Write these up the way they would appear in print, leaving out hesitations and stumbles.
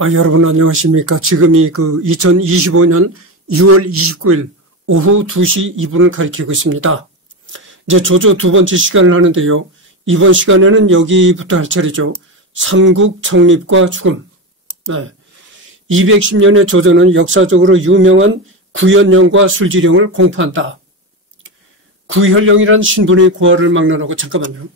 여러분 안녕하십니까. 지금이 2025년 6월 29일 오후 2시 2분을 가리키고 있습니다. 이제 조조 두 번째 시간을 하는데요. 이번 시간에는 여기부터 할 차례죠. 삼국 정립과 죽음. 210년의 조조는 역사적으로 유명한 구현령과 술지령을 공포한다. 구현령이란 신분의 고하를 막론하고 잠깐만요.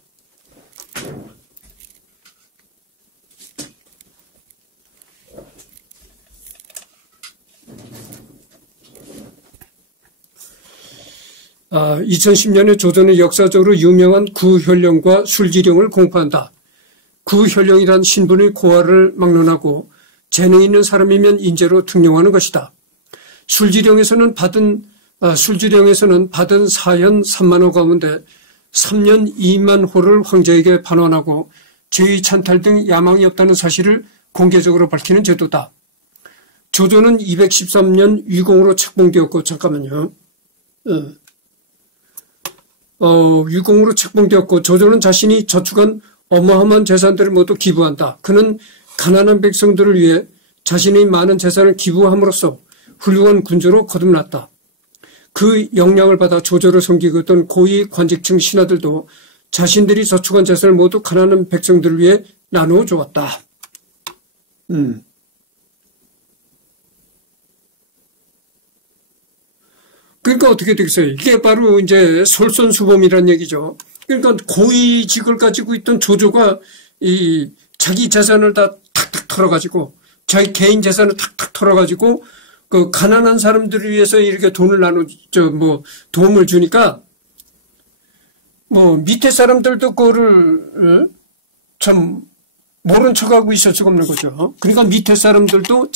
아, 2010년에 조조는 역사적으로 유명한 구현령과 술지령을 공포한다. 구현령이란 신분의 고하를 막론하고 재능 있는 사람이면 인재로 등용하는 것이다. 술지령에서는 받은 사현 3만호 가운데 3년 2만 호를 황제에게 반환하고 제의 찬탈 등 야망이 없다는 사실을 공개적으로 밝히는 제도다. 조조는 213년 위공으로 책봉되었고, 잠깐만요. 위공으로 책봉되었고, 조조는 자신이 저축한 어마어마한 재산들을 모두 기부한다. 그는 가난한 백성들을 위해 자신의 많은 재산을 기부함으로써 훌륭한 군주로 거듭났다. 그 영향을 받아 조조를 섬기고 있던 고위 관직층 신하들도 자신들이 저축한 재산을 모두 가난한 백성들을 위해 나누어 주었다. 그러니까 어떻게 되겠어요? 이게 바로 이제 솔선수범이라는 얘기죠. 그러니까 고위직을 가지고 있던 조조가 자기 재산을 다 탁탁 털어가지고, 자기 개인 재산을 탁탁 털어가지고, 그 가난한 사람들을 위해서 이렇게 돈을 도움을 주니까, 밑에 사람들도 그거를, 참, 모른 척하고 있을 수가 없는 거죠. 그러니까 밑에 사람들도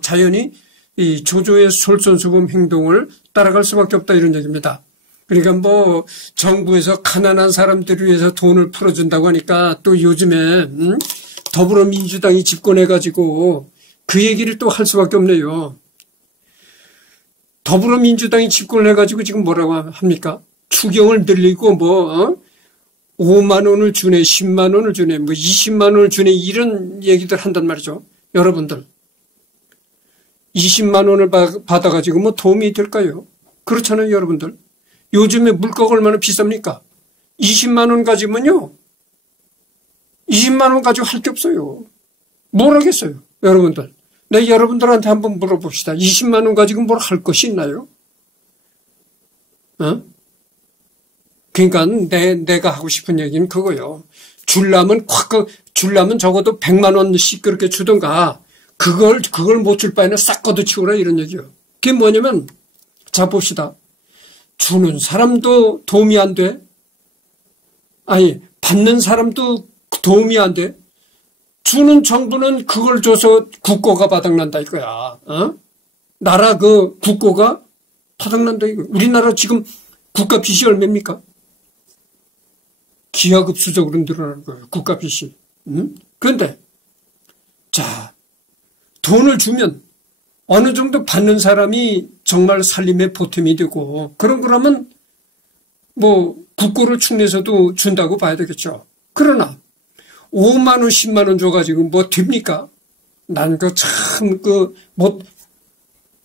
자연히 이 조조의 솔선수범 행동을 따라갈 수밖에 없다, 이런 얘기입니다. 그러니까 정부에서 가난한 사람들을 위해서 돈을 풀어준다고 하니까 또 요즘에 더불어민주당이 집권해가지고 그 얘기를 또 할 수밖에 없네요. 더불어민주당이 집권을 해가지고 지금 뭐라고 합니까? 추경을 늘리고 5만 원을 주네, 10만 원을 주네, 20만 원을 주네, 이런 얘기들 한단 말이죠. 여러분들. 20만 원을 받아가지고 도움이 될까요? 그렇잖아요, 여러분들. 요즘에 물가가 얼마나 비쌉니까? 20만 원 가지면요. 20만 원 가지고 할 게 없어요. 뭘 하겠어요, 여러분들. 네, 여러분들한테 한번 물어봅시다. 20만 원 가지고 뭘 할 것이 있나요? 그러니까 내가 하고 싶은 얘기는 그거요. 줄라면 적어도 100만 원씩 그렇게 주던가, 그걸 못 줄 바에는 싹 걷어치우라, 이런 얘기요. 그게 뭐냐면, 자, 봅시다. 주는 사람도 도움이 안 돼. 받는 사람도 도움이 안 돼. 주는 정부는 그걸 줘서 국고가 바닥난다, 이거야. 나라 국고가 바닥난다, 이거. 우리나라 지금 국가 빚이 얼마입니까? 기하급수적으로 늘어나는 거예요, 국가 빚이. 그런데, 자, 돈을 주면 어느 정도 받는 사람이 정말 살림의 보탬이 되고, 그러면 국고를 축내서도 준다고 봐야 되겠죠. 그러나 5만 원, 10만 원 줘가지고 됩니까? 난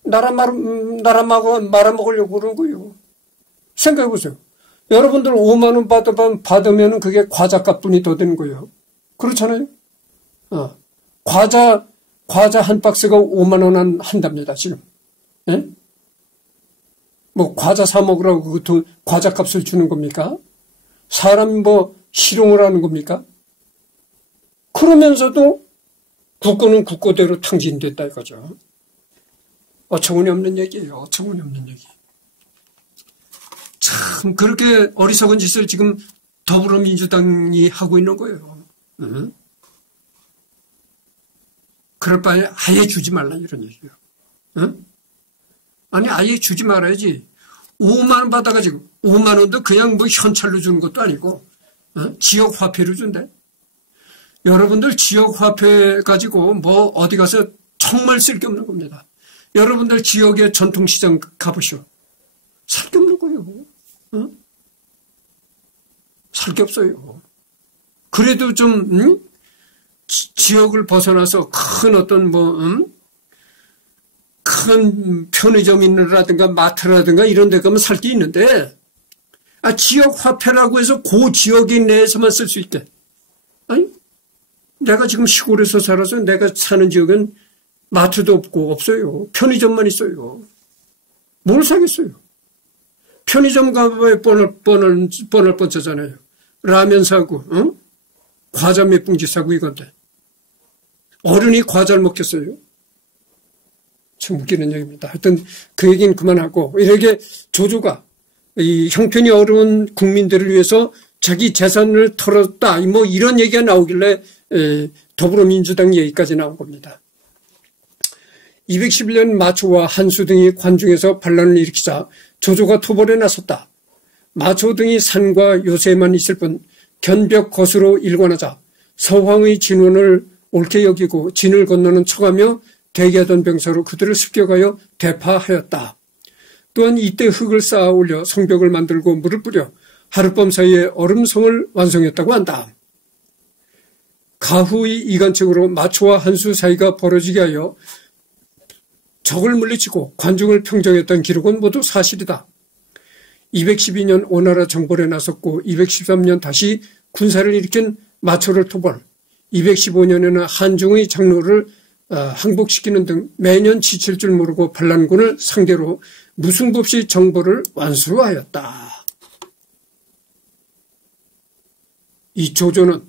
나라 말아먹으려고 그러는 거예요. 생각해보세요. 여러분들 5만 원 받으면 그게 과자값뿐이 더 되는 거예요. 그렇잖아요? 과자 한 박스가 5만 원 한답니다, 지금. 예? 과자 사 먹으라고 그 과자 값을 주는 겁니까? 사람 실용을 하는 겁니까? 그러면서도 국고는 국고대로 탕진됐다, 이거죠. 어처구니 없는 얘기예요, 어처구니 없는 얘기. 참, 그렇게 어리석은 짓을 지금 더불어민주당이 하고 있는 거예요. 그럴 바에 아예 주지 말라, 이런 얘기예요. 아예 주지 말아야지. 5만 원 받아가지고 5만 원도 그냥 현찰로 주는 것도 아니고 지역 화폐로 준대. 여러분들 지역 화폐 가지고 어디 가서 정말 쓸 게 없는 겁니다. 여러분들 지역의 전통시장 가보시오. 살 게 없는 거예요. 살 게 없어요. 그래도 좀 지역을 벗어나서 큰 어떤 큰 편의점이라든가 마트라든가 이런 데 가면 살 게 있는데, 지역 화폐라고 해서 그 지역 내에서만 쓸 수 있대. 아니, 내가 지금 시골에서 살아서 내가 사는 지역은 마트도 없어요. 편의점만 있어요. 뭘 사겠어요? 편의점 가봐야 뻔할 뻔하잖아요. 라면 사고, 과자 몇 봉지 사고 이건데. 어른이 과자를 먹겠어요? 참 웃기는 얘기입니다. 하여튼 그 얘기는 그만하고, 이렇게 조조가 이 형편이 어려운 국민들을 위해서 자기 재산을 털었다, 뭐 이런 얘기가 나오길래 더불어민주당 얘기까지 나온 겁니다. 211년 마초와 한수 등이 관중에서 반란을 일으키자 조조가 토벌에 나섰다. 마초 등이 산과 요새만 있을 뿐 견벽 거수로 일관하자 서황의 진원을 옳게 여기고 진을 건너는 척하며 대기하던 병사로 그들을 습격하여 대파하였다. 또한 이때 흙을 쌓아 올려 성벽을 만들고 물을 뿌려 하룻밤 사이에 얼음성을 완성했다고 한다. 가후의 이간책으로 마초와 한수 사이가 벌어지게 하여 적을 물리치고 관중을 평정했던 기록은 모두 사실이다. 212년 오나라 정벌에 나섰고 213년 다시 군사를 일으킨 마초를 토벌, 215년에는 한중의 장로를 항복시키는 등 매년 지칠 줄 모르고 반란군을 상대로 무승부 없이 정벌을 완수하였다. 이 조조는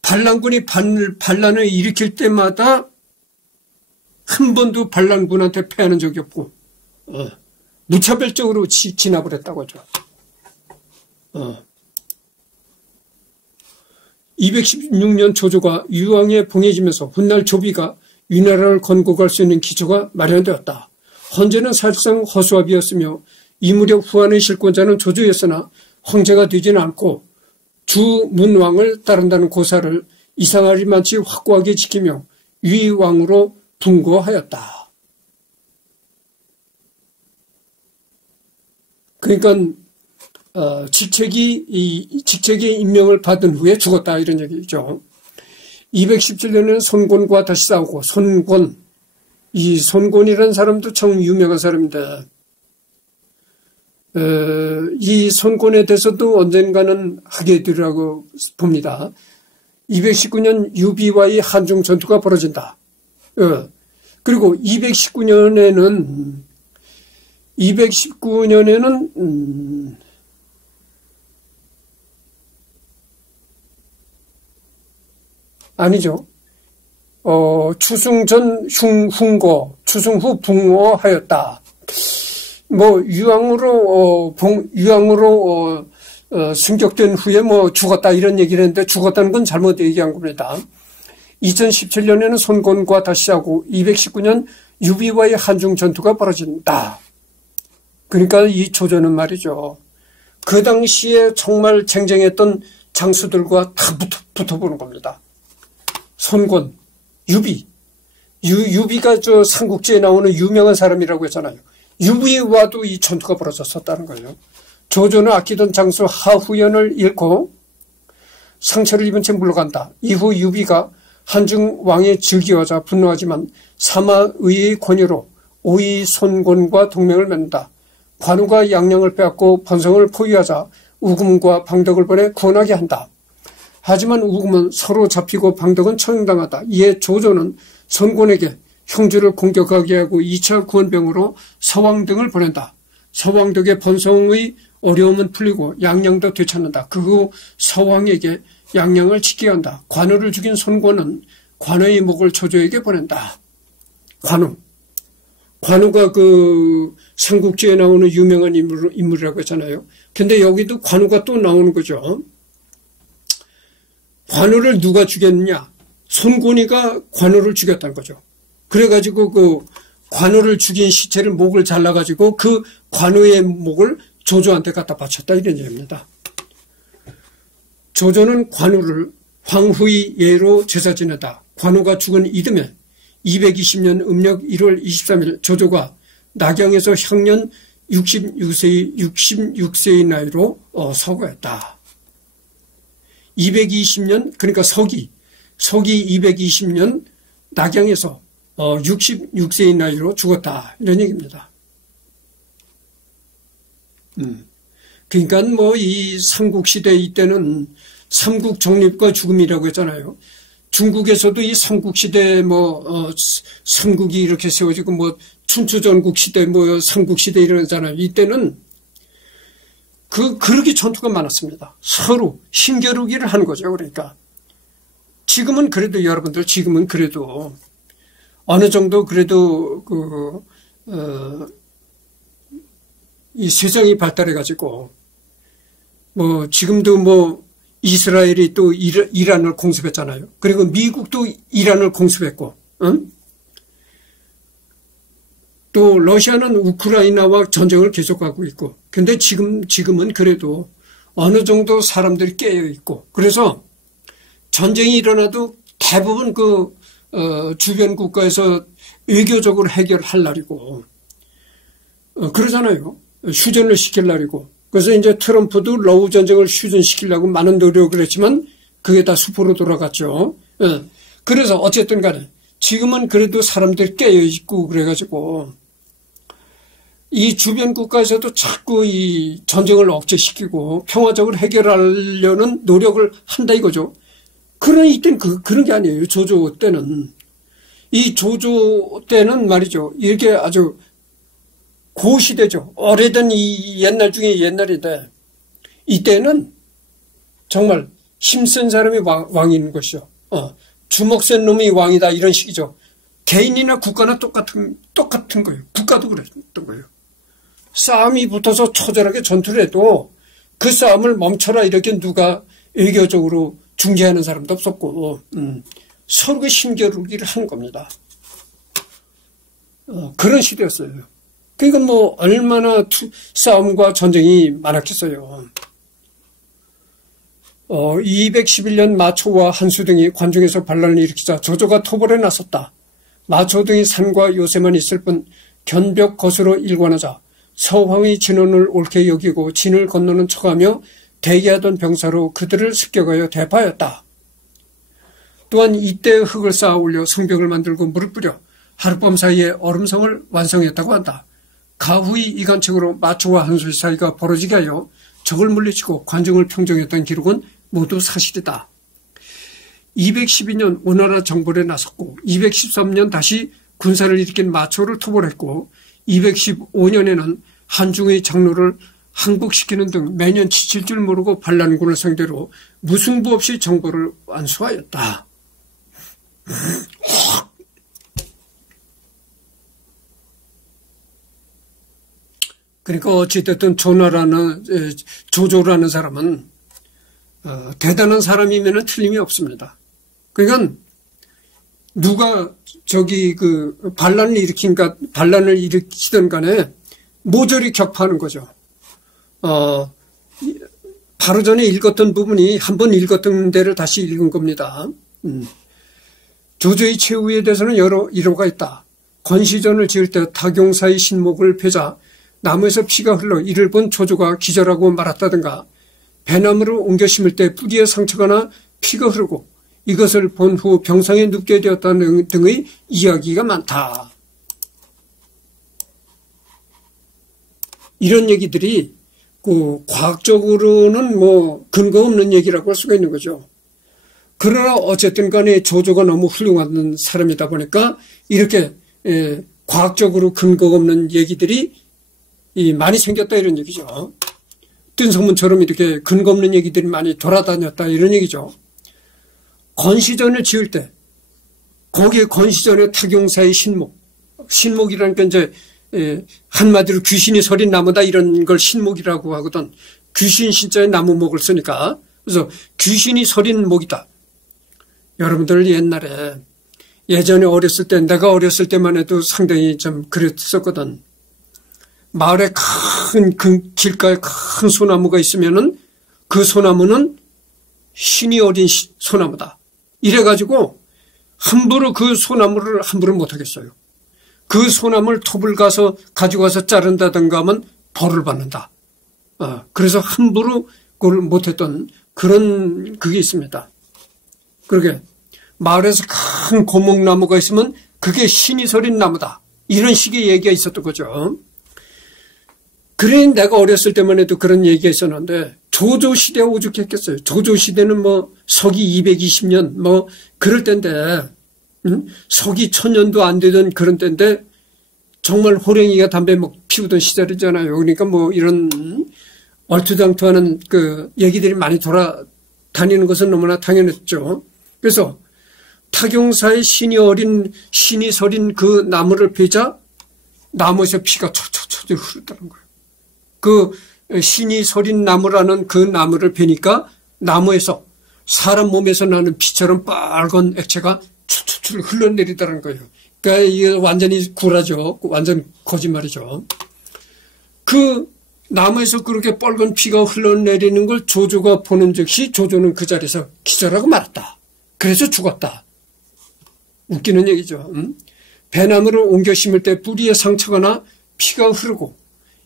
반란군이 반란을 일으킬 때마다 한 번도 반란군한테 패하는 적이 없고 무차별적으로 진압을 했다고 하죠. 216년 조조가 유황에 봉해지면서 훗날 조비가 위나라를 건국할 수 있는 기초가 마련되었다. 헌재는 사실상 허수아비였으며 이 무렵 후한의 실권자는 조조였으나 황제가 되지는 않고 주문왕을 따른다는 고사를 이상하리만치 확고하게 지키며 위왕으로 분고하였다. 그러니까 직책의 임명을 받은 후에 죽었다 이런 얘기죠. 217년에는 손곤과 다시 싸우고 이 손곤이라는 사람도 참 유명한 사람인데 이 손곤에 대해서도 언젠가는 하게 되리라고 봅니다. 219년 유비와의 한중 전투가 벌어진다. 그리고 219년에는 아니죠. 추승 전 흉고, 추승 후 붕어하였다. 유황으로 승격된 후에 죽었다 이런 얘기를 했는데 죽었다는 건 잘못 얘기한 겁니다. 2017년에는 손곤과 다시 하고 219년 유비와의 한중 전투가 벌어진다. 그러니까 이 조조는 말이죠. 그 당시에 정말 쟁쟁했던 장수들과 다 붙어보는 겁니다. 손곤, 유비가 저 삼국지에 나오는 유명한 사람이라고 했잖아요. 유비와도 이 전투가 벌어졌었다는 거예요. 조조는 아끼던 장수 하후연을 잃고 상처를 입은 채 물러간다. 이후 유비가 한중 왕의 즉위하자 분노하지만 사마의의 권유로 오이 손곤과 동맹을 맺는다. 관우가 양령을 빼앗고 번성을 포위하자 우금과 방덕을 보내 구원하게 한다. 하지만 우금은 서로 잡히고 방덕은 처형당하다. 이에 조조는 손곤에게 형주를 공격하게 하고 2차 구원병으로 서왕 등을 보낸다. 서왕 덕에 번성의 어려움은 풀리고 양령도 되찾는다. 그 후 서왕에게 양령을 지키게 한다. 관우를 죽인 손곤은 관우의 목을 조조에게 보낸다. 관우가 그 삼국지에 나오는 유명한 인물이라고 했잖아요. 근데 여기도 관우가 또 나오는 거죠. 관우를 누가 죽였느냐? 손곤이가 관우를 죽였다는 거죠. 그래가지고 그 관우를 죽인 시체를 목을 잘라가지고 그 관우의 목을 조조한테 갖다 바쳤다 이런 얘기입니다. 조조는 관우를 황후의 예로 제사 지내다. 관우가 죽은 이듬해 220년 음력 1월 23일 조조가 낙양에서 향년 66세의 나이로 서거했다. 220년 그러니까 서기 서기 220년 낙양에서 66세의 나이로 죽었다. 이런 얘기입니다. 그러니까 뭐 이 삼국시대 이때는 삼국 정립과 죽음이라고 했잖아요. 중국에서도 이 삼국시대 삼국이 이렇게 세워지고 춘추전국 시대 삼국시대 이러잖아요. 이때는 그렇게 전투가 많았습니다. 서로 힘겨루기를 하는 거죠. 그러니까 지금은 그래도 여러분들 지금은 그래도 어느 정도 그래도 이 세상이 발달해 가지고 지금도 이스라엘이 또 이란을 공습했잖아요. 그리고 미국도 이란을 공습했고, 응? 또 러시아는 우크라이나와 전쟁을 계속하고 있고. 근데 지금은 그래도 어느 정도 사람들이 깨어 있고. 그래서 전쟁이 일어나도 대부분 주변 국가에서 외교적으로 해결할 날이고, 그러잖아요. 휴전을 시킬 날이고. 그래서 이제 트럼프도 러우 전쟁을 휴전시키려고 많은 노력을 했지만 그게 다 수포로 돌아갔죠. 그래서 어쨌든 간에 지금은 그래도 사람들이 깨어있고 그래가지고 이 주변 국가에서도 자꾸 이 전쟁을 억제시키고 평화적으로 해결하려는 노력을 한다 이거죠. 그러나 이때는 그런 게 아니에요. 조조 때는. 이 조조 때는 말이죠. 이렇게 아주 고시대죠. 오래된 이 옛날 중에 옛날인데 이때는 정말 힘센 사람이 왕인 것이죠. 주먹 센 놈이 왕이다 이런 식이죠. 개인이나 국가나 똑같은 거예요. 국가도 그랬던 거예요. 싸움이 붙어서 처절하게 전투를 해도 그 싸움을 멈춰라 이렇게 누가 외교적으로 중재하는 사람도 없었고 서로가 힘겨루기를 하는 겁니다. 그런 시대였어요. 그러니까 얼마나 싸움과 전쟁이 많았겠어요. 211년 마초와 한수 등이 관중에서 반란을 일으키자 조조가 토벌에 나섰다. 마초 등이 산과 요새만 있을 뿐 견벽 거스로 일관하자 서황의 진원을 옳게 여기고 진을 건너는 척하며 대기하던 병사로 그들을 습격하여 대파하였다. 또한 이때 흙을 쌓아 올려 성벽을 만들고 물을 뿌려 하룻밤 사이에 얼음성을 완성했다고 한다. 가후의 이간책으로 마초와 한수의 사이가 벌어지게 하여 적을 물리치고 관중을 평정했던 기록은 모두 사실이다. 212년 오나라 정벌에 나섰고 213년 다시 군사를 일으킨 마초를 토벌했고 215년에는 한중의 장로를 항복시키는 등 매년 지칠 줄 모르고 반란군을 상대로 무승부 없이 정벌을 완수하였다. 그러니까 어찌됐든 조조라는 사람은 대단한 사람이면 틀림이 없습니다. 그러니까 누가 반란을 일으키든 간에 모조리 격파하는 거죠. 바로 전에 읽었던 부분이 한번 읽었던 데를 다시 읽은 겁니다. 조조의 최후에 대해서는 여러 일화가 있다. 권시전을 지을 때 타경사의 신목을 펴자 나무에서 피가 흘러 이를 본 조조가 기절하고 말았다든가 배나무를 옮겨 심을 때 뿌리에 상처가 나 피가 흐르고 이것을 본 후 병상에 눕게 되었다는 등의 이야기가 많다. 이런 얘기들이 과학적으로는 근거 없는 얘기라고 할 수가 있는 거죠. 그러나 어쨌든 간에 조조가 너무 훌륭한 사람이다 보니까 이렇게 과학적으로 근거 없는 얘기들이 많이 생겼다 이런 얘기죠. 뜬 소문처럼 이렇게 근거 없는 얘기들이 많이 돌아다녔다 이런 얘기죠. 권시전을 지을 때 거기에 권시전의 타경사의 신목이라니까 이제 한마디로 귀신이 서린 나무다 이런 걸 신목이라고 하거든. 귀신 신자의 나무목을 쓰니까. 그래서 귀신이 서린 목이다. 여러분들 예전에 어렸을 때 내가 어렸을 때만 해도 상당히 좀 그랬었거든. 마을에 길가에 큰 소나무가 있으면은 그 소나무는 신이 어린 소나무다. 이래가지고 함부로 그 소나무를 함부로 못하겠어요. 그 소나무를 톱을 가지고 가서 자른다든가 하면 벌을 받는다. 그래서 함부로 그걸 못했던 그게 있습니다. 그러게 마을에서 큰 고목나무가 있으면 그게 신이 서린 나무다. 이런 식의 얘기가 있었던 거죠. 그래 내가 어렸을 때만 해도 그런 얘기가 있었는데 조조시대가 오죽했겠어요. 조조시대는 뭐 서기 220년 뭐 그럴 때인데 서기 1000년도 안 되던 그런 때인데 정말 호랭이가 담배 피우던 시절이잖아요. 그러니까 뭐 이런 얼토당토하는 그 얘기들이 많이 돌아다니는 것은 너무나 당연했죠. 그래서 타경사의 신이 서린 그 나무를 베자 나무에서 피가 철철철 흐르더라는 거예요. 그 신이 서린 나무라는 그 나무를 베니까 나무에서 사람 몸에서 나는 피처럼 빨간 액체가 철철철 흘러내리더라는 거예요. 그러니까 이게 완전히 구라죠. 완전 거짓말이죠. 그 나무에서 그렇게 빨간 피가 흘러내리는 걸 조조가 보는 즉시 조조는 그 자리에서 기절하고 말았다. 그래서 죽었다. 웃기는 얘기죠. 배나무를 옮겨 심을 때 뿌리에 상처가 나 피가 흐르고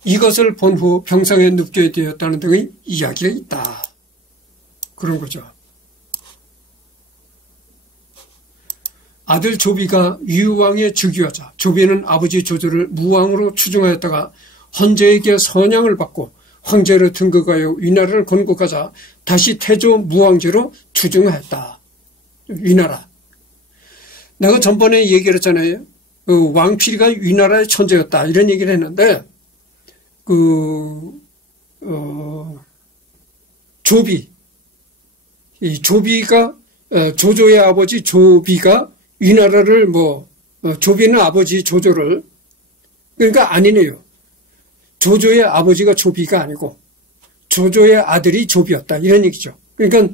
이것을 본 후 병상에 눕게 되었다는 등의 이야기가 있다. 그런 거죠. 아들 조비가 유왕의 즉위하자 조비는 아버지 조조를 무왕으로 추증하였다가 헌제에게 선양을 받고 황제로 등극하여 위나라를 건국하자 다시 태조 무왕제로 추증하였다. 위나라. 내가 전번에 얘기를 했잖아요. 그 왕필이가 위나라의 천재였다. 이런 얘기를 했는데 조비가 조조의 아버지 조비가 위나라를 조비는 아버지 조조를 그러니까 아니네요. 조조의 아버지가 조비가 아니고 조조의 아들이 조비였다. 이런 얘기죠. 그러니까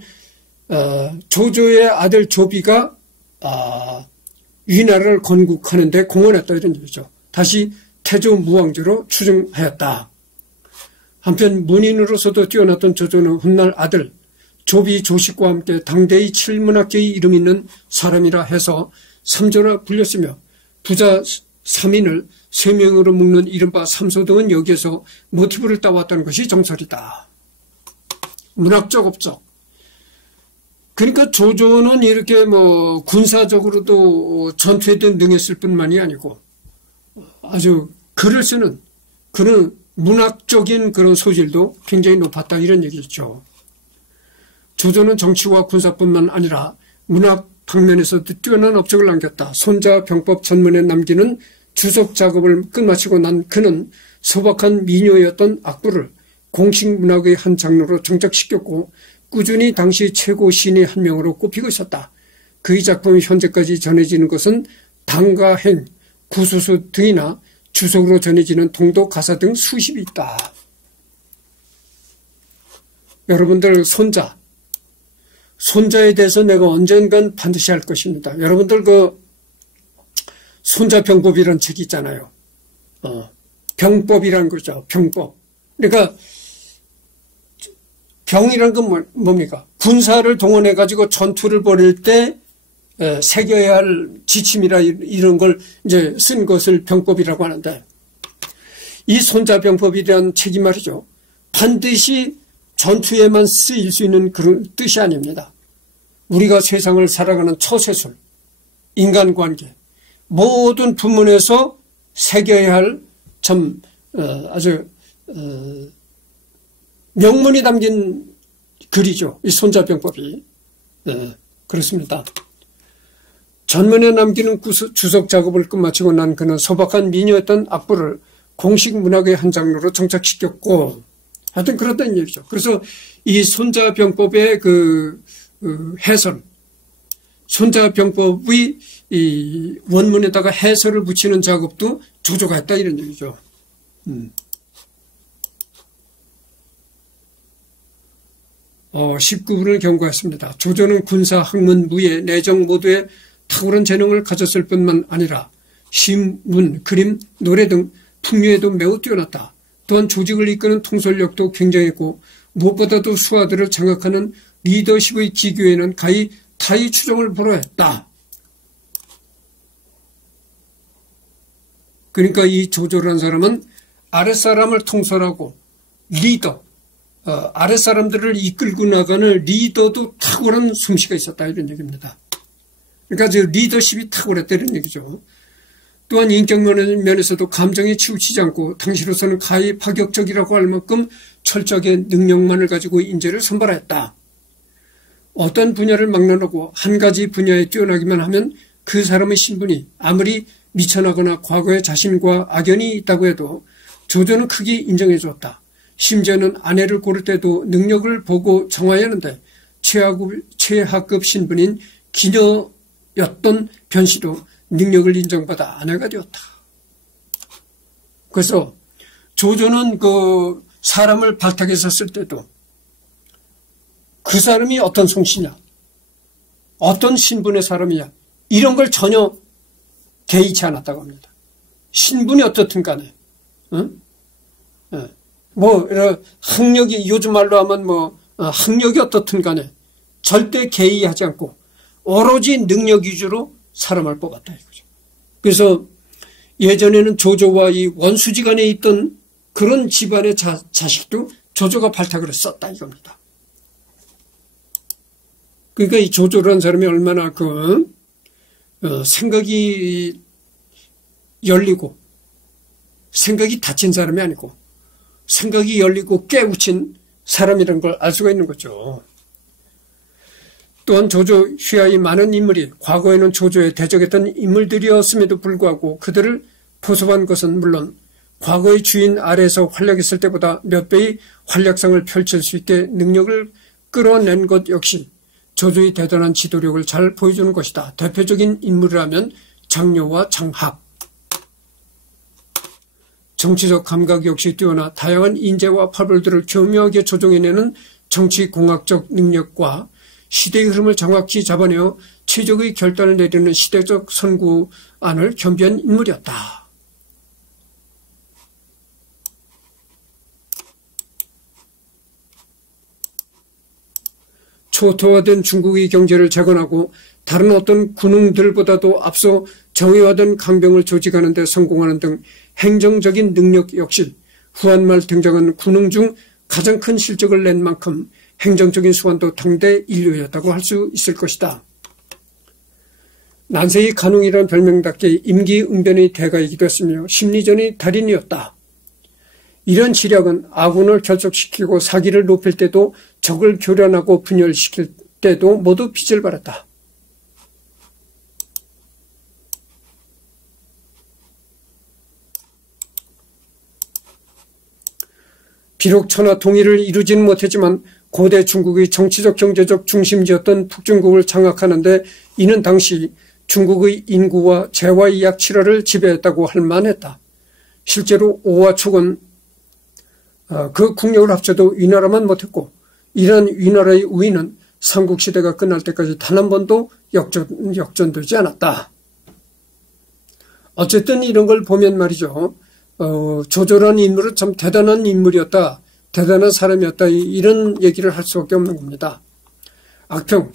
조조의 아들 조비가 위나라를 건국하는데 공헌했다. 이런 얘기죠. 다시 태조 무왕제로 추증하였다. 한편 문인으로서도 뛰어났던 조조는 훗날 아들 조비 조식과 함께 당대의 7문학계의 이름 있는 사람이라 해서 삼조라 불렸으며 부자 3인을 3명으로 묶는 이른바 삼소 등은 여기에서 모티브를 따왔다는 것이 정설이다. 문학적 업적. 그러니까 조조는 이렇게 군사적으로도 전투에도 능했을 뿐만이 아니고 아주 글을 쓰는 그런 문학적인 그런 소질도 굉장히 높았다 이런 얘기죠. 조조는 정치와 군사뿐만 아니라 문학 방면에서도 뛰어난 업적을 남겼다. 손자 병법 전문에 남기는 주석 작업을 끝마치고 난 그는 소박한 미녀였던 악부를 공식 문학의 한 장르로 정착시켰고 꾸준히 당시 최고 시인의 한 명으로 꼽히고 있었다. 그의 작품이 현재까지 전해지는 것은 당가행, 구수수 등이나 주석으로 전해지는 동도 가사 등 수십이 있다. 여러분들 손자에 대해서 내가 언젠간 반드시 할 것입니다. 여러분들 손자병법이라는 책이 있잖아요. 병법이라는 거죠. 병법. 그러니까 병이라는 건 뭡니까? 군사를 동원해가지고 전투를 벌일 때 새겨야 할 지침이라 이런 걸 이제 쓴 것을 병법이라고 하는데 이 손자병법이라는 책이 말이죠. 반드시 전투에만 쓰일 수 있는 그런 뜻이 아닙니다. 우리가 세상을 살아가는 처세술, 인간관계, 모든 부문에서 새겨야 할 아주 명문이 담긴 글이죠. 이 손자병법이. 그렇습니다. 전문에 남기는 주석 작업을 끝마치고 난 그는 소박한 미녀였던 악부를 공식 문학의 한 장르로 정착시켰고 하여튼 그렇다는 얘기죠. 그래서 이 손자병법의 해설, 손자병법의 이 원문에다가 해설을 붙이는 작업도 조조가 했다 이런 얘기죠. 19분을 경고했습니다. 조조는 군사, 학문, 무예, 내정 모두에 탁월한 재능을 가졌을 뿐만 아니라 심, 문, 그림, 노래 등 풍류에도 매우 뛰어났다. 또한 조직을 이끄는 통솔력도 굉장했고 무엇보다도 수하들을 장악하는 리더십의 기교에는 가히 타의 추종을 보러했다. 그러니까 이 조조라는 사람은 아랫사람을 통솔하고 리더, 아랫사람들을 이끌고 나가는 리더도 탁월한 솜씨가 있었다 이런 얘기입니다. 그러니까 저 리더십이 탁월했다는 얘기죠. 또한 인격 면에서도 감정에 치우치지 않고 당시로서는 가히 파격적이라고 할 만큼 철저하게 능력만을 가지고 인재를 선발하였다. 어떤 분야를 막론하고 한 가지 분야에 뛰어나기만 하면 그 사람의 신분이 아무리 미천하거나 과거에 자신과 악연이 있다고 해도 조조는 크게 인정해 주었다. 심지어는 아내를 고를 때도 능력을 보고 정해야 하는데 최하급 신분인 기녀였던 변씨도 능력을 인정받아 아내가 되었다. 그래서 조조는 그 사람을 발탁해서 쓸 때도 그 사람이 어떤 성씨냐, 어떤 신분의 사람이냐, 이런 걸 전혀 개의치 않았다고 합니다. 신분이 어떻든 간에, 응? 뭐, 학력이, 요즘 말로 하면 학력이 어떻든 간에 절대 개의하지 않고 오로지 능력 위주로 사람을 뽑았다 이거죠. 그래서 예전에는 조조와 이 원수지간에 있던 그런 집안의 자식도 조조가 발탁을 썼다 이겁니다. 그러니까 이 조조라는 사람이 얼마나 생각이 열리고 생각이 닫힌 사람이 아니고 생각이 열리고 깨우친 사람이라는 걸 알 수가 있는 거죠. 또한 조조 휘하의 많은 인물이 과거에는 조조에 대적했던 인물들이었음에도 불구하고 그들을 포섭한 것은 물론 과거의 주인 아래에서 활약했을 때보다 몇 배의 활약상을 펼칠 수 있게 능력을 끌어낸 것 역시 조조의 대단한 지도력을 잘 보여주는 것이다. 대표적인 인물이라면 장려와 장합. 정치적 감각 역시 뛰어나 다양한 인재와 파벌들을 교묘하게 조정해내는 정치공학적 능력과 시대의 흐름을 정확히 잡아내어 최적의 결단을 내리는 시대적 선구안을 겸비한 인물이었다. 초토화된 중국의 경제를 재건하고 다른 어떤 군웅들보다도 앞서 정예화된 강병을 조직하는 데 성공하는 등 행정적인 능력 역시 후한말 등장한 군웅 중 가장 큰 실적을 낸 만큼 행정적인 수완도 당대 인류였다고 할 수 있을 것이다. 난세의 간웅이라는 별명답게 임기응변의 대가이기도 했으며 심리전의 달인이었다. 이런 지략은 아군을 결속시키고 사기를 높일 때도 적을 교란하고 분열시킬 때도 모두 빛을 발했다. 비록 천하 통일을 이루지는 못했지만 고대 중국의 정치적 경제적 중심지였던 북중국을 장악하는 데 이는 당시 중국의 인구와 재화의 약 7화를 지배했다고 할 만했다. 실제로 5와 축은 그 국력을 합쳐도 위나라만 못했고 이러한 위나라의 우위는 삼국시대가 끝날 때까지 단 한 번도 역전되지 않았다. 어쨌든 이런 걸 보면 말이죠. 조조라는 인물은 참 대단한 인물이었다. 대단한 사람이었다. 이런 얘기를 할 수밖에 없는 겁니다. 악평.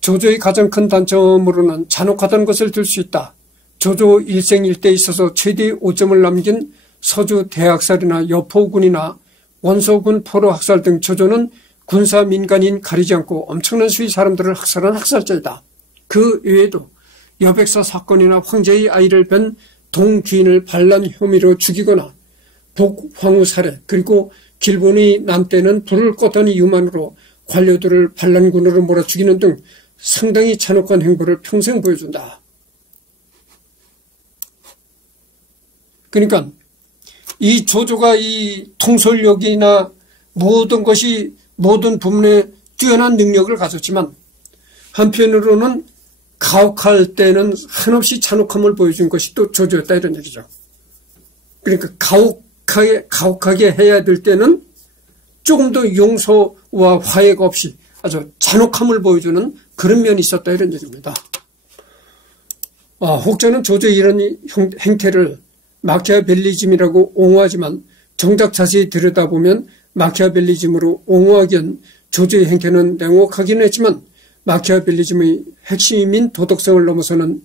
조조의 가장 큰 단점으로는 잔혹하다는 것을 들 수 있다. 조조 일생일대에 있어서 최대의 오점을 남긴 서주 대학살이나 여포군이나 원소군 포로 학살 등 조조는 군사 민간인 가리지 않고 엄청난 수의 사람들을 학살한 학살자이다. 그 외에도 여백사 사건이나 황제의 아이를 뵌 동귀인을 반란 혐의로 죽이거나 복황후 살해 그리고 길본이 난 때는 불을 껐던 이유만으로 관료들을 반란군으로 몰아 죽이는 등 상당히 잔혹한 행보를 평생 보여준다. 그러니까 이 조조가 이 통솔력이나 모든 부분에 뛰어난 능력을 가졌지만 한편으로는 가혹할 때는 한없이 잔혹함을 보여준 것이 또 조조였다 이런 얘기죠. 그러니까 가혹하게 해야 될 때는 조금 더 용서와 화해가 없이 아주 잔혹함을 보여주는 그런 면이 있었다 이런 얘기입니다. 혹자는 조조의 이런 행태를 마키아벨리즘이라고 옹호하지만 정작 자세히 들여다보면 마키아벨리즘으로 옹호하기엔 조조의 행태는 냉혹하긴 했지만 마키아벨리즘의 핵심인 도덕성을 넘어서는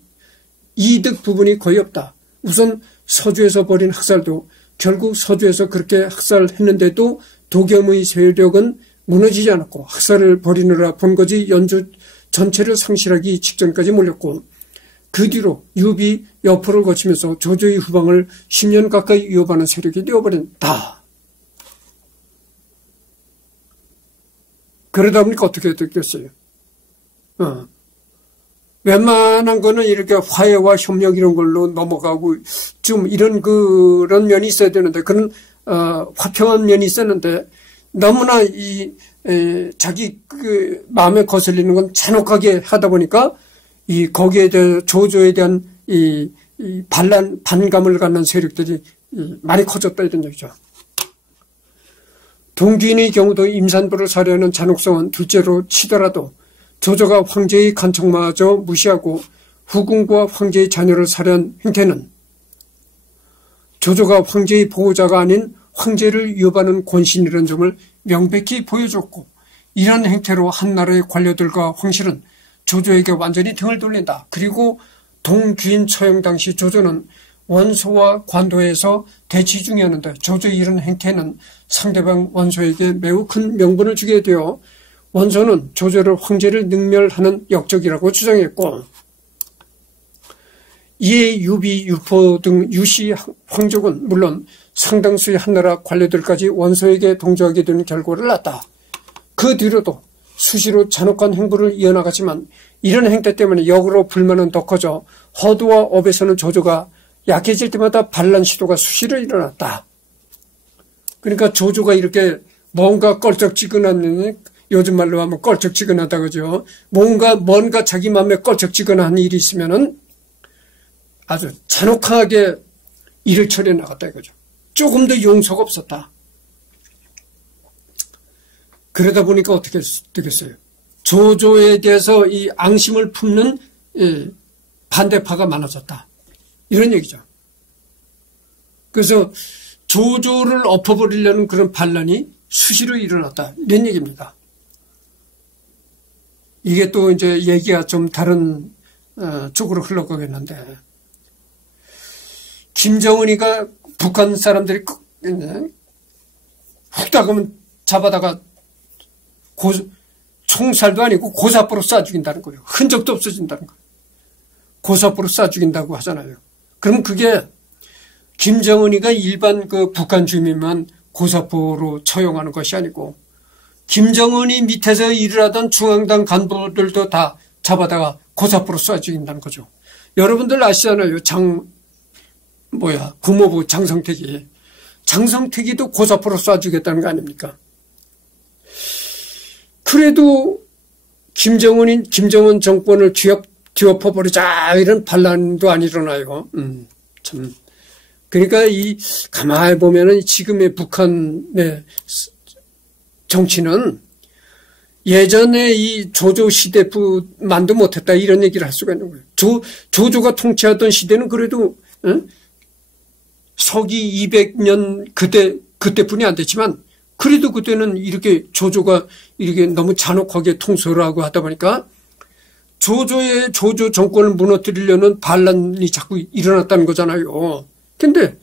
이득 부분이 거의 없다. 우선 서주에서 벌인 학살도 결국 서주에서 그렇게 학살했는데도 도겸의 세력은 무너지지 않았고 학살을 벌이느라 본거지 연주 전체를 상실하기 직전까지 몰렸고 그 뒤로 유비 여포를 거치면서 조조의 후방을 10년 가까이 위협하는 세력이 되어버린다. 그러다 보니까 어떻게 됐겠어요? 웬만한 거는 이렇게 화해와 협력 이런 걸로 넘어가고 좀 그런 면이 있어야 되는데 그런 화평한 면이 있었는데 너무나 자기 그 마음에 거슬리는 건 잔혹하게 하다 보니까 거기에 대해 조조에 대한 반감을 갖는 세력들이 많이 커졌다 이런 얘기죠. 동귀인의 경우도 임산부를 살해하는 잔혹성은 둘째로 치더라도 조조가 황제의 간청마저 무시하고 후궁과 황제의 자녀를 살해한 행태는 조조가 황제의 보호자가 아닌 황제를 위협하는 권신이라는 점을 명백히 보여줬고 이런 행태로 한나라의 관료들과 황실은 조조에게 완전히 등을 돌린다. 그리고 동귀인 처형 당시 조조는 원소와 관도에서 대치 중이었는데 조조의 이런 행태는 상대방 원소에게 매우 큰 명분을 주게 되어 원소는 조조를 황제를 능멸하는 역적이라고 주장했고 이에 유비, 유포 등 유시 황족은 물론 상당수의 한나라 관료들까지 원소에게 동조하게 되는 결과를 낳았다. 그 뒤로도 수시로 잔혹한 행보를 이어나갔지만 이런 행태 때문에 역으로 불만은 더 커져 허두와 업에서는 조조가 약해질 때마다 반란 시도가 수시로 일어났다. 그러니까 조조가 이렇게 뭔가 껄쩍지근한, 요즘 말로 하면 껄쩍지근하다 그죠. 뭔가 자기 마음에 껄쩍지근한 일이 있으면은 아주 잔혹하게 일을 처리해 나갔다 이거죠. 조금도 용서가 없었다. 그러다 보니까 어떻게 되겠어요? 조조에 대해서 이 앙심을 품는 반대파가 많아졌다. 이런 얘기죠. 그래서 조조를 엎어버리려는 그런 반란이 수시로 일어났다. 이런 얘기입니다. 이게 또 이제 얘기가 좀 다른 쪽으로 흘러가겠는데 김정은이가 북한 사람들이 훅다가면 잡아다가 총살도 아니고 고사포로 쏴 죽인다는 거예요. 흔적도 없어진다는 거예요. 고사포로 쏴 죽인다고 하잖아요. 그럼 그게 김정은이가 일반 그 북한 주민만 고사포로 처형하는 것이 아니고 김정은이 밑에서 일을 하던 중앙당 간부들도 다 잡아다가 고사포로 쏴 죽인다는 거죠. 여러분들 아시잖아요. 국무부 장성택이도 고사포로 쏴 죽였다는 거 아닙니까? 그래도 김정은 정권을 뒤엎어버리자 이런 반란도 안 일어나요. 참. 그러니까 가만히 보면은 지금의 북한의 정치는 예전에 이 조조 시대만도 못했다 이런 얘기를 할 수가 있는 거예요. 조조가 통치하던 시대는 그래도 서기 200년 그때뿐이 안 됐지만 그래도 그때는 이렇게 조조가 이렇게 너무 잔혹하게 통솔을 하고 하다 보니까 조조 정권을 무너뜨리려는 반란이 자꾸 일어났다는 거잖아요. 근데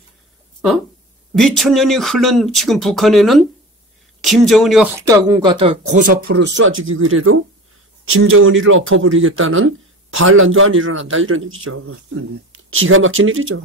몇천 년이 흐른 지금 북한에는 김정은이가 훅다군 갖다 고사포를 쏴 죽이고 이래도 김정은이를 엎어버리겠다는 반란도 안 일어난다 이런 얘기죠. 기가 막힌 일이죠.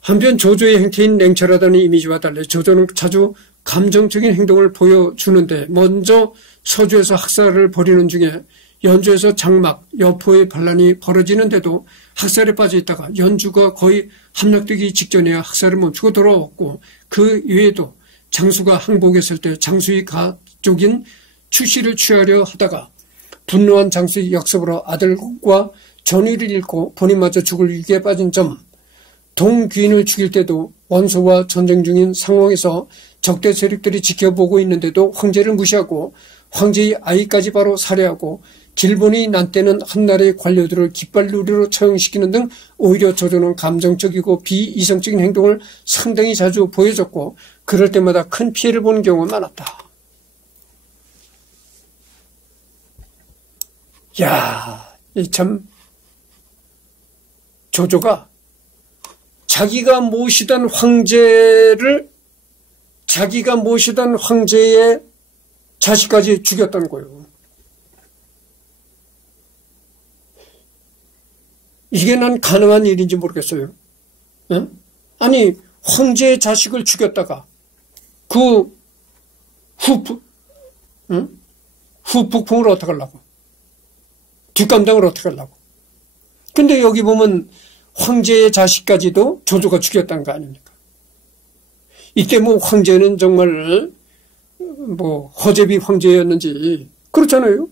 한편 조조의 행태인 냉철하다는 이미지와 달리 조조는 자주 감정적인 행동을 보여주는데 먼저 서주에서 학살을 벌이는 중에 연주에서 장막, 여포의 반란이 벌어지는데도 학살에 빠져 있다가 연주가 거의 함락되기 직전에야 학살을 멈추고 돌아왔고 그 이외에도 장수가 항복했을 때 장수의 가족인 추씨를 취하려 하다가 분노한 장수의 역습으로 아들과 전의를 잃고 본인마저 죽을 위기에 빠진 점, 동귀인을 죽일 때도 원소와 전쟁 중인 상황에서 적대 세력들이 지켜보고 있는데도 황제를 무시하고 황제의 아이까지 바로 살해하고 길본이 난 때는 한나라의 관료들을 깃발누리로 처형시키는 등 오히려 조조는 감정적이고 비이성적인 행동을 상당히 자주 보여줬고 그럴 때마다 큰 피해를 보는 경우가 많았다. 참 조조가 자기가 모시던 황제의 자식까지 죽였다는 거예요. 이게 난 가능한 일인지 모르겠어요. 예? 아니 황제의 자식을 죽였다가 그 후폭풍을 어떻게 하려고? 뒷감당을 어떻게 하려고? 근데 여기 보면 황제의 자식까지도 조조가 죽였다는 거 아닙니까? 이때 뭐 황제는 정말 뭐 허제비 황제였는지 그렇잖아요.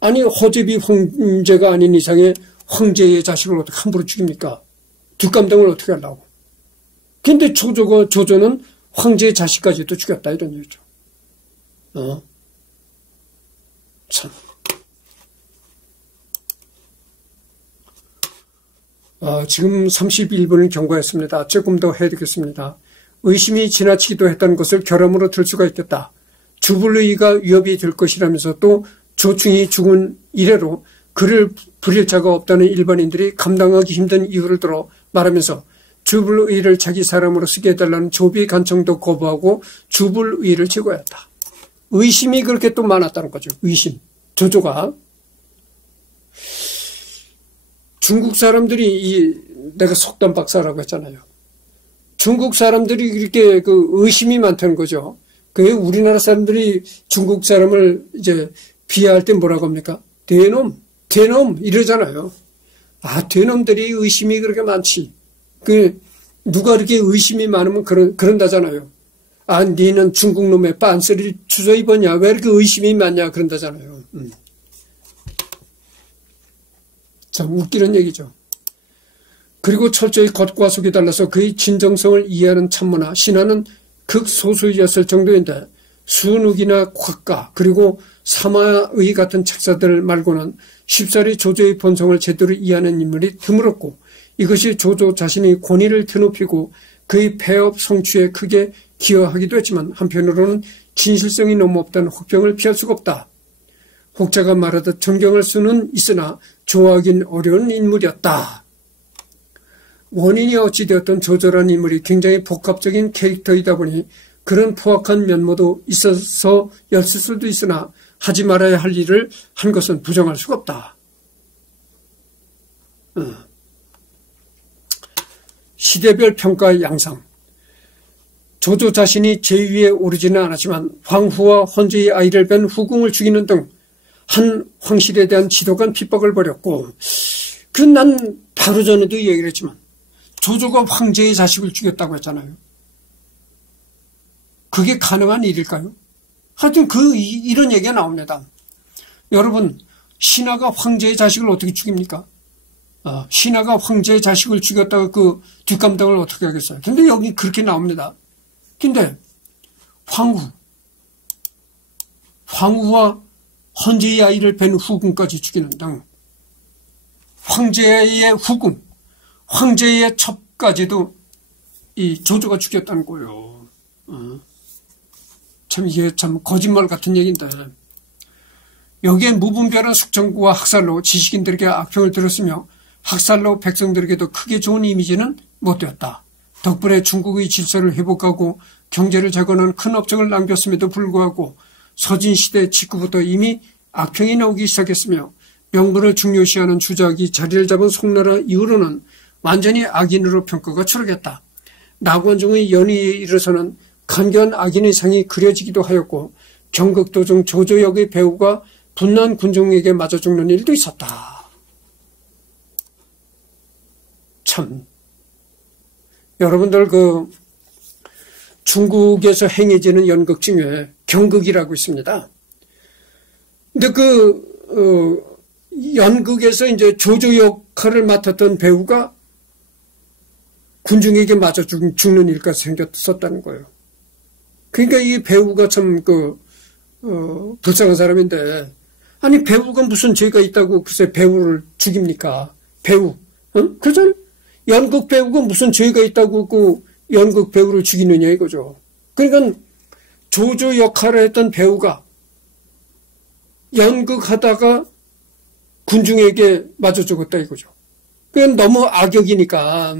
아니 허제비 황제가 아닌 이상에 황제의 자식을 어떻게 함부로 죽입니까? 뒷감당을 어떻게 하려고? 근데 조조는 황제의 자식까지도 죽였다 이런 얘기죠. 참. 지금 31분을 경과했습니다. 조금 더 해야 되겠습니다. 의심이 지나치기도 했다는 것을 결함으로 들 수가 있겠다. 주불의가 위협이 될 것이라면서 또 조충이 죽은 이래로 그를 부릴 자가 없다는 일반인들이 감당하기 힘든 이유를 들어 말하면서 주불의를 자기 사람으로 쓰게 해달라는 조비의 간청도 거부하고 주불의를 제거했다. 의심이 그렇게 또 많았다는 거죠. 의심. 조조가. 중국 사람들이 내가 속담 박사라고 했잖아요. 중국 사람들이 이렇게 그 의심이 많다는 거죠. 그 우리나라 사람들이 중국 사람을 이제 비하할 때 뭐라고 합니까? 대놈 이러잖아요. 대놈들이 의심이 그렇게 많지. 누가 이렇게 의심이 많으면 그런다잖아요. 니는 중국 놈의 빤스를 주워 입었냐? 왜 이렇게 의심이 많냐? 그런다잖아요. 참 웃기는 얘기죠. 그리고 철저히 겉과 속이 달라서 그의 진정성을 이해하는 참모나 신하는 극소수였을 정도인데 순욱이나 곽가 그리고 사마의 같은 책사들 말고는 쉽사리 조조의 본성을 제대로 이해하는 인물이 드물었고 이것이 조조 자신이 권위를 드높이고 그의 폐업 성취에 크게 기여하기도 했지만 한편으로는 진실성이 너무 없다는 혹평을 피할 수가 없다. 혹자가 말하듯 존경할 수는 있으나 좋아하긴 어려운 인물이었다. 원인이 어찌되었던 조조라는 인물이 굉장히 복합적인 캐릭터이다 보니 그런 포악한 면모도 있어서였을 수도 있으나 하지 말아야 할 일을 한 것은 부정할 수가 없다. 시대별 평가의 양상. 조조 자신이 제위에 오르지는 않았지만 황후와 헌제의 아이를 뵌 후궁을 죽이는 등 한 황실에 대한 지독한 핍박을 벌였고 난 바로 전에도 얘기를 했지만 조조가 황제의 자식을 죽였다고 했잖아요. 그게 가능한 일일까요? 하여튼 이런 얘기가 나옵니다. 여러분 신하가 황제의 자식을 어떻게 죽입니까? 신하가 황제의 자식을 죽였다가 그 뒷감당을 어떻게 하겠어요? 근데 여기 그렇게 나옵니다. 근데 황후와 헌제의 아이를 뵌 후궁까지 죽이는 등 황제의 후궁, 황제의 첩까지도 이 조조가 죽였다는 거예요. 참 이게 참 거짓말 같은 얘기인데 여기에 무분별한 숙청구와 학살로 지식인들에게 악평을 들었으며 학살로 백성들에게도 크게 좋은 이미지는 못 되었다. 덕분에 중국의 질서를 회복하고 경제를 재건한 큰 업적을 남겼음에도 불구하고 서진시대 직후부터 이미 악평이 나오기 시작했으며 명분을 중요시하는 주작이 자리를 잡은 송나라 이후로는 완전히 악인으로 평가가 추락했다. 나관중의 연위에 이르서는 간교한 악인의 상이 그려지기도 하였고 경극도중 조조역의 배우가 분난 군중에게 맞아 죽는 일도 있었다. 참 여러분들 중국에서 행해지는 연극 중에 경극이라고 있습니다. 근데 연극에서 이제 조조 역할을 맡았던 배우가 군중에게 맞아 죽는 일까지 생겼었다는 거예요. 그러니까 이 배우가 참 불쌍한 사람인데 아니 배우가 무슨 죄가 있다고 글쎄 배우를 죽입니까? 배우, 그렇잖아요. 연극 배우가 무슨 죄가 있다고 연극 배우를 죽이느냐 이거죠. 그러니까 조조 역할을 했던 배우가 연극하다가 군중에게 맞아 죽었다 이거죠. 그건 너무 악역이니까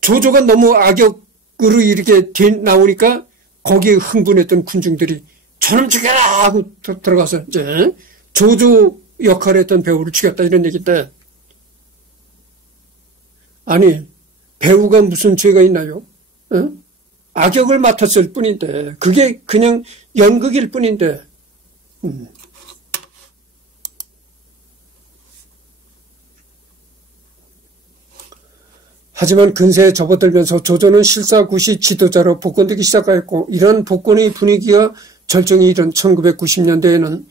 조조가 너무 악역으로 이렇게 나오니까 거기에 흥분했던 군중들이 저놈 죽여라 하고 들어가서 이제 조조 역할을 했던 배우를 죽였다 이런 얘기인데, 아니 배우가 무슨 죄가 있나요? 악역을 맡았을 뿐인데, 그게 그냥 연극일 뿐인데. 하지만 근세에 접어들면서 조조는 실사구시 지도자로 복권되기 시작하였고, 이러한 복권의 분위기가 절정이 이른 1990년대에는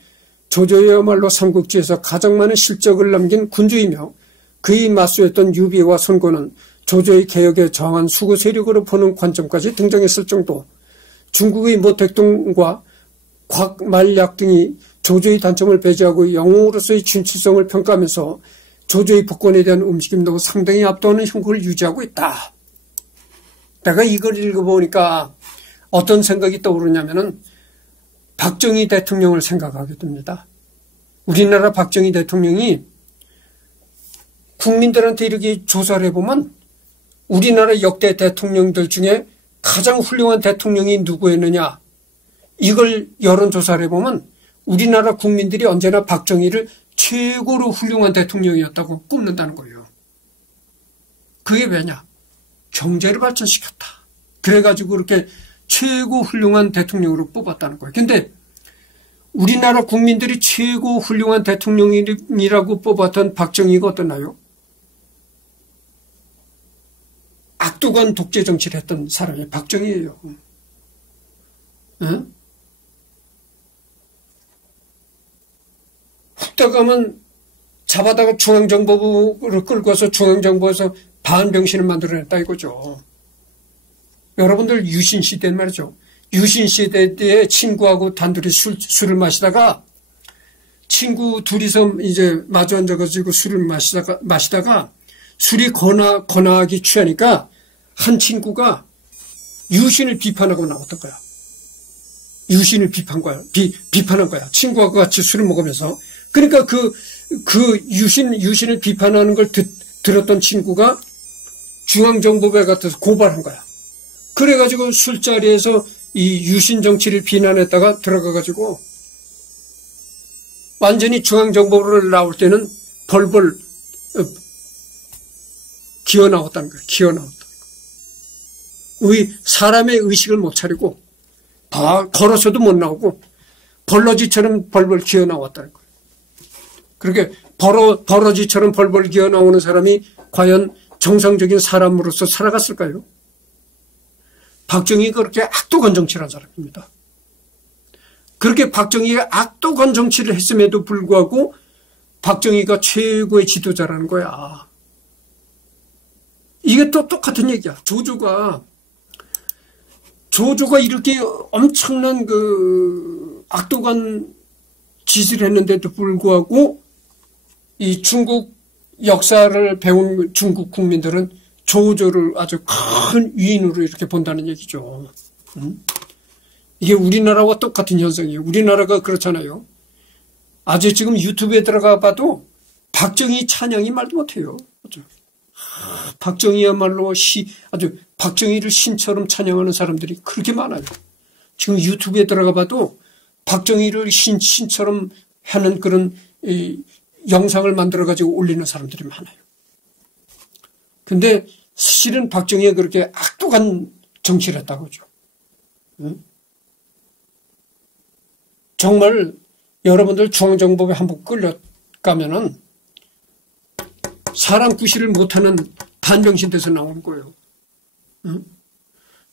조조야말로 삼국지에서 가장 많은 실적을 남긴 군주이며, 그의 맞서했던 유비와 손고는 조조의 개혁에 저항한 수구 세력으로 보는 관점까지 등장했을 정도, 중국의 모택동과 곽말약 등이 조조의 단점을 배제하고 영웅으로서의 진취성을 평가하면서 조조의 복권에 대한 움직임도 상당히 압도하는 형국을 유지하고 있다. 내가 이걸 읽어보니까 어떤 생각이 떠오르냐면은 박정희 대통령을 생각하게 됩니다. 우리나라 박정희 대통령이 국민들한테 이렇게 조사를 해보면 우리나라 역대 대통령들 중에 가장 훌륭한 대통령이 누구였느냐, 이걸 여론조사를 해보면 우리나라 국민들이 언제나 박정희를 최고로 훌륭한 대통령이었다고 꼽는다는 거예요. 그게 왜냐? 경제를 발전시켰다. 그래가지고 그렇게 최고 훌륭한 대통령으로 뽑았다는 거예요. 근데 우리나라 국민들이 최고 훌륭한 대통령이라고 뽑았던 박정희가 어떠나요? 악도간 독재 정치를 했던 사람이 박정희예요. 훅다가면 잡아다가 중앙정보부를 끌고 와서 중앙정보에서 반병신을 만들어냈다 이거죠. 여러분들 유신시대 말이죠. 유신시대 때 친구하고 단둘이 술을 마시다가, 친구 둘이서 이제 마주 앉아가지고 술을 마시다가 술이 거나하기 취하니까 한 친구가 유신을 비판하고 나왔던 거야. 유신을 비판한 거야. 친구하고 같이 술을 먹으면서. 그러니까 그 유신을 비판하는 걸 들었던 친구가 중앙정보부에 가서 고발한 거야. 그래가지고 술자리에서 이 유신 정치를 비난했다가 들어가가지고 완전히 중앙정보부를 나올 때는 벌벌 기어 나왔다는 거예요. 기어 나왔다. 사람의 의식을 못 차리고 걸어서도 못 나오고 벌러지처럼 벌벌 기어 나왔다는 거예요. 그렇게 버러지처럼 벌벌 기어 나오는 사람이 과연 정상적인 사람으로서 살아갔을까요? 박정희가 그렇게 악독한 정치를 한 사람입니다. 그렇게 박정희가 악독한 정치를 했음에도 불구하고 박정희가 최고의 지도자라는 거야. 이게 또 똑같은 얘기야. 조조가 이렇게 엄청난 악독한 짓을 했는데도 불구하고 이 중국 역사를 배운 중국 국민들은 조조를 아주 큰 위인으로 이렇게 본다는 얘기죠. 이게 우리나라와 똑같은 현상이에요. 우리나라가 그렇잖아요. 아주 지금 유튜브에 들어가 봐도 박정희 찬양이 말도 못해요. 박정희야말로 아주 박정희를 신처럼 찬양하는 사람들이 그렇게 많아요. 지금 유튜브에 들어가 봐도 박정희를 신처럼 하는 그런 영상을 만들어가지고 올리는 사람들이 많아요. 근데 실은 박정희가 그렇게 악독한 정치를 했다고 하죠. 정말 여러분들 중앙정보부에 한번 끌려가면은 사람 구실을 못하는 반병신 돼서 나오는 거예요.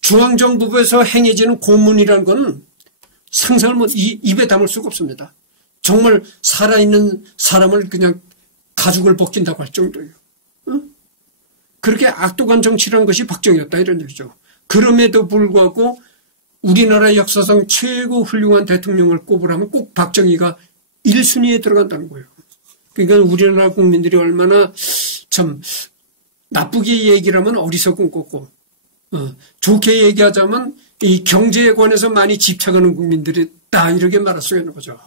중앙정보부에서 행해지는 고문이라는 건 상상을 입에 담을 수가 없습니다. 정말 살아있는 사람을 그냥 가죽을 벗긴다고 할 정도예요. 그렇게 악독한 정치란 것이 박정희였다 이런 얘기죠. 그럼에도 불구하고 우리나라 역사상 최고 훌륭한 대통령을 꼽으라면 꼭 박정희가 1순위에 들어간다는 거예요. 그러니까 우리나라 국민들이 얼마나 참 나쁘게 얘기를 하면 어리석은 거고, 좋게 얘기하자면 이 경제에 관해서 많이 집착하는 국민들이다 이렇게 말할 수 있는 거죠.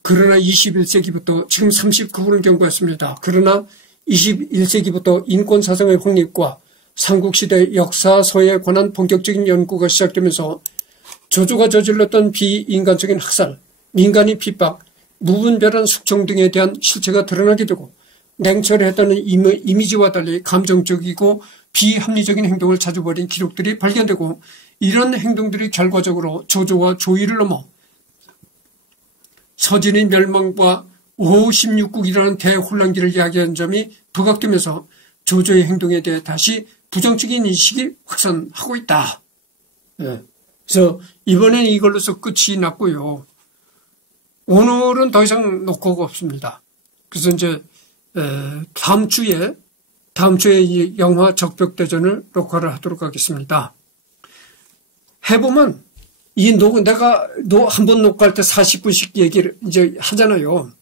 그러나 21세기부터 지금 39분을 경고했습니다. 그러나 21세기부터 인권사상의 확립과 삼국시대 역사서에 관한 본격적인 연구가 시작되면서 조조가 저질렀던 비인간적인 학살, 민간인 핍박, 무분별한 숙청 등에 대한 실체가 드러나게 되고 냉철했다는 이미지와 달리 감정적이고 비합리적인 행동을 자주 벌인 기록들이 발견되고 이런 행동들이 결과적으로 조조와 조이를 넘어 서진의 멸망과 56국이라는 대혼란기를 이야기한 점이 부각되면서 조조의 행동에 대해 다시 부정적인 인식이 확산하고 있다. 그래서 이번엔 이걸로서 끝이 났고요. 오늘은 더 이상 녹화가 없습니다. 그래서 이제 다음 주에 이 영화 적벽대전을 녹화를 하도록 하겠습니다. 해보면 내가 한 번 녹화할 때 40분씩 얘기를 이제 하잖아요.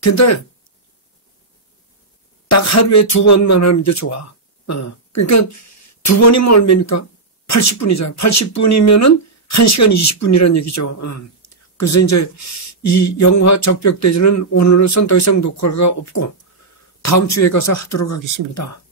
근데 딱 하루에 2번만 하는 게 좋아. 그러니까 2번이면 얼마입니까? 80분이잖아요. 80분이면은 1시간 20분이라는 얘기죠. 그래서 이제 이 영화 적벽대전은 오늘로선 더 이상 녹화가 없고 다음 주에 가서 하도록 하겠습니다.